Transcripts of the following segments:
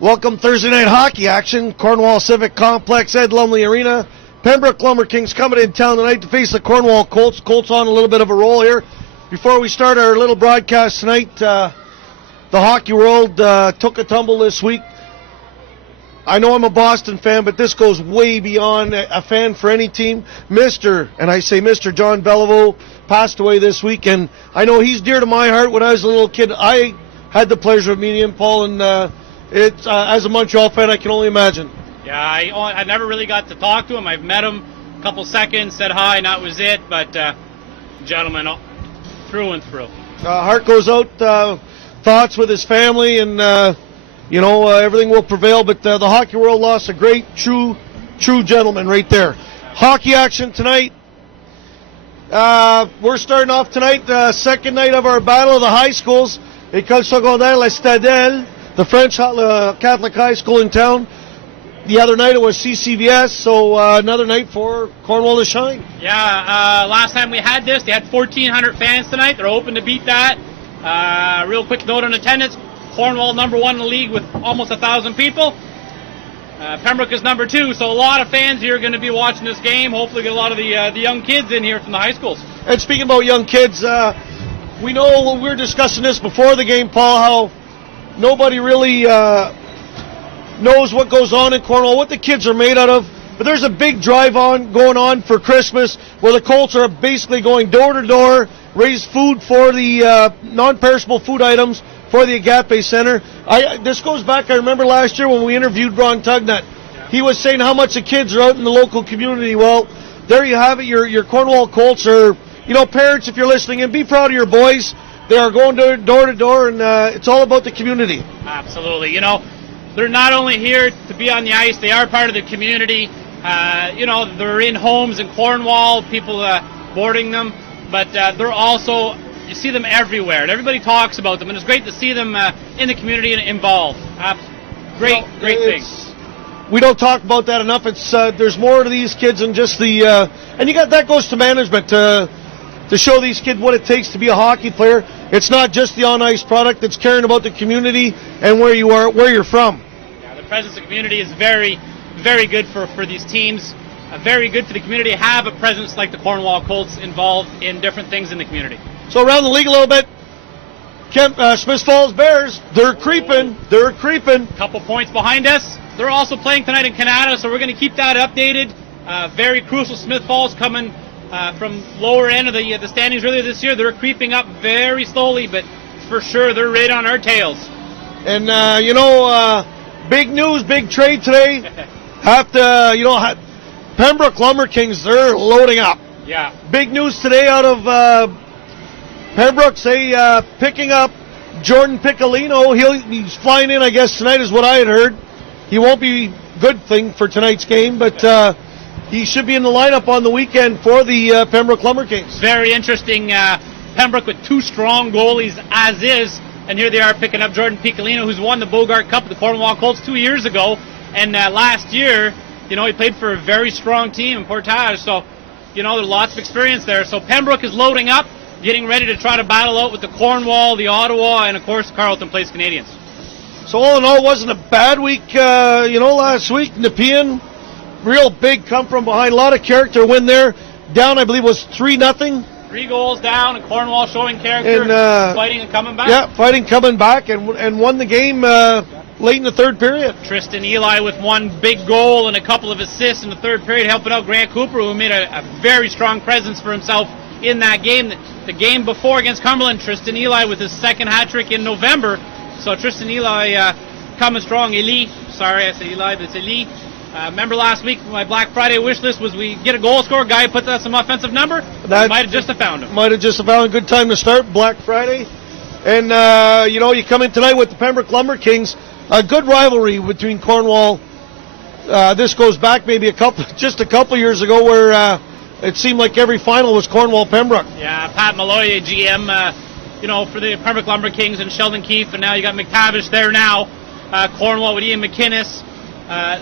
Welcome Thursday night hockey action. Cornwall Civic Complex, Ed Lumley Arena. Pembroke Lumber Kings coming in town tonight to face the Cornwall Colts. Colts on a little bit of a roll here. Before we start our little broadcast tonight, the hockey world took a tumble this week. I know I'm a Boston fan, but this goes way beyond a fan for any team. Mr. John Beliveau passed away this week, and I know he's dear to my heart. When I was a little kid, I had the pleasure of meeting him, Paul, and it's as a Montreal fan, I can only imagine. Yeah, I never really got to talk to him. I've met him a couple seconds, said hi, and that was it. But gentleman, through and through. Heart goes out, thoughts with his family, and everything will prevail. But the hockey world lost a great, true gentleman right there. Hockey action tonight. We're starting off tonight, the second night of our battle of the high schools. École secondaire La Stadelle, the French Catholic high school in town. The other night it was CCVS, so another night for Cornwall to shine. Yeah, last time we had this, they had 1,400 fans tonight. They're hoping to beat that. Real quick note on attendance, Cornwall number 1 in the league with almost 1,000 people. Pembroke is number 2, so a lot of fans here are going to be watching this game. Hopefully get a lot of the young kids in here from the high schools. And speaking about young kids, we know we were discussing this before the game, Paul, how nobody really knows what goes on in Cornwall, what the kids are made out of. But there's a big drive going on for Christmas where the Colts are basically going door to door, raise food for the non-perishable food items for the Agape Center. This goes back, I remember last year when we interviewed Ron Tugnut. He was saying how much the kids are out in the local community. Well, there you have it. Your Cornwall Colts are, parents, if you're listening, and be proud of your boys. They are going door to door, and it's all about the community. Absolutely. They're not only here to be on the ice, they are part of the community. They're in homes in Cornwall, people boarding them, but they're also, you see them everywhere, and everybody talks about them, and it's great to see them in the community and involved. Great things. We don't talk about that enough. It's there's more to these kids than just the, and that goes to management to show these kids what it takes to be a hockey player. It's not just the on-ice product. It's caring about the community and where you're from. Yeah, the presence of community is very, very good for these teams. Very good for the community to have a presence like the Cornwall Colts involved in different things in the community. So around the league a little bit, Smith Falls Bears, they're creeping. Couple points behind us. They're also playing tonight in Canada, so we're going to keep that updated. Very crucial. Smith Falls coming from lower end of the standings earlier this year. They're creeping up very slowly, but for sure they're right on our tails. And big news, big trade today. Pembroke Lumber Kings, they're loading up. Yeah. Big news today out of Pembroke, picking up Jordan Piccolino. He's flying in, I guess, tonight is what I had heard. He won't be good thing for tonight's game, but he should be in the lineup on the weekend for the Pembroke Lumber Kings. Very interesting. Pembroke with 2 strong goalies as is, and here they are picking up Jordan Piccolino, who's won the Bogart Cup with the Cornwall Colts 2 years ago, and last year, he played for a very strong team in Portage, so, there's lots of experience there. So Pembroke is loading up, getting ready to try to battle out with the Cornwall, the Ottawa, and of course Carleton Place Canadians. So all in all, it wasn't a bad week, last week. Nepean, real big come from behind, a lot of character win there. Down, I believe, was 3-0. 3 goals down, and Cornwall showing character, and fighting and coming back. Yeah, fighting, coming back, and won the game late in the third period. Tristan Eli with 1 big goal and a couple of assists in the third period, helping out Grant Cooper, who made a very strong presence for himself in that game. The game before against Cumberland, Tristan Eli with his second hat trick in November. So Tristan Eli coming strong. Sorry, I said Eli, but it's Eli. Remember last week, my Black Friday wish list was we get a goal scorer, guy put that some offensive number. That might have just found him. Might have just found a good time to start Black Friday. And, you come in tonight with the Pembroke Lumber Kings. A good rivalry between Cornwall. This goes back maybe a couple years ago where it seemed like every final was Cornwall-Pembroke. Yeah, Pat Malloy, GM, for the Pembroke Lumber Kings, and Sheldon Keefe, and now you got McTavish there now. Cornwall with Ian McInnes.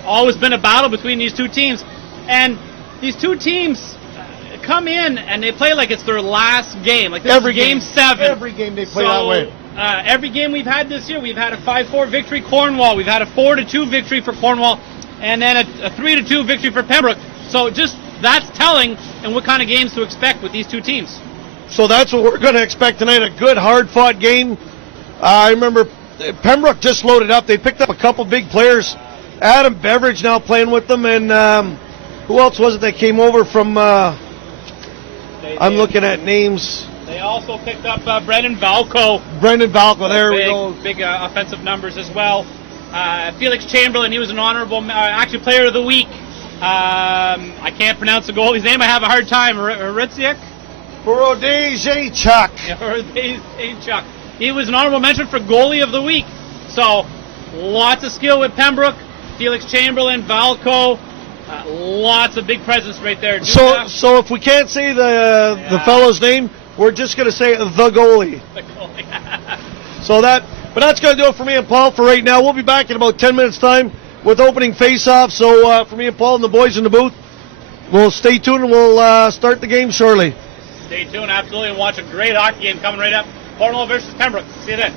Always been a battle between these two teams. And these two teams come in and they play like it's their last game. Like this every game 7. Every game they play that way. every game we've had this year, we've had a 5-4 victory Cornwall, we've had a 4-2 victory for Cornwall, and then a 3-2 victory for Pembroke. So just that's telling and what kind of games to expect with these two teams. So that's what we're going to expect tonight, a good, hard-fought game. I remember Pembroke just loaded up. They picked up a couple big players. Adam Beveridge now playing with them, and who else was it that came over from... I'm looking at names. They also picked up Brendan Valco. There we go. Big offensive numbers as well. Felix Chamberlain, he was an honorable, actually player of the week. I can't pronounce the goalie's name. I have a hard time. Ritziak? Horodejchuk. Horodejchuk. He was an honorable mention for goalie of the week. So, lots of skill with Pembroke. Felix Chamberlain, Valco. Lots of big presence right there. So if we can't say the fellow's name, we're just going to say the goalie. The goalie. But that's going to do it for me and Paul for right now. We'll be back in about 10 minutes' time with opening face-off. So for me and Paul and the boys in the booth, we'll stay tuned and we'll start the game shortly. Stay tuned, absolutely, and watch a great hockey game coming right up. Cornwall versus Pembroke. See you then.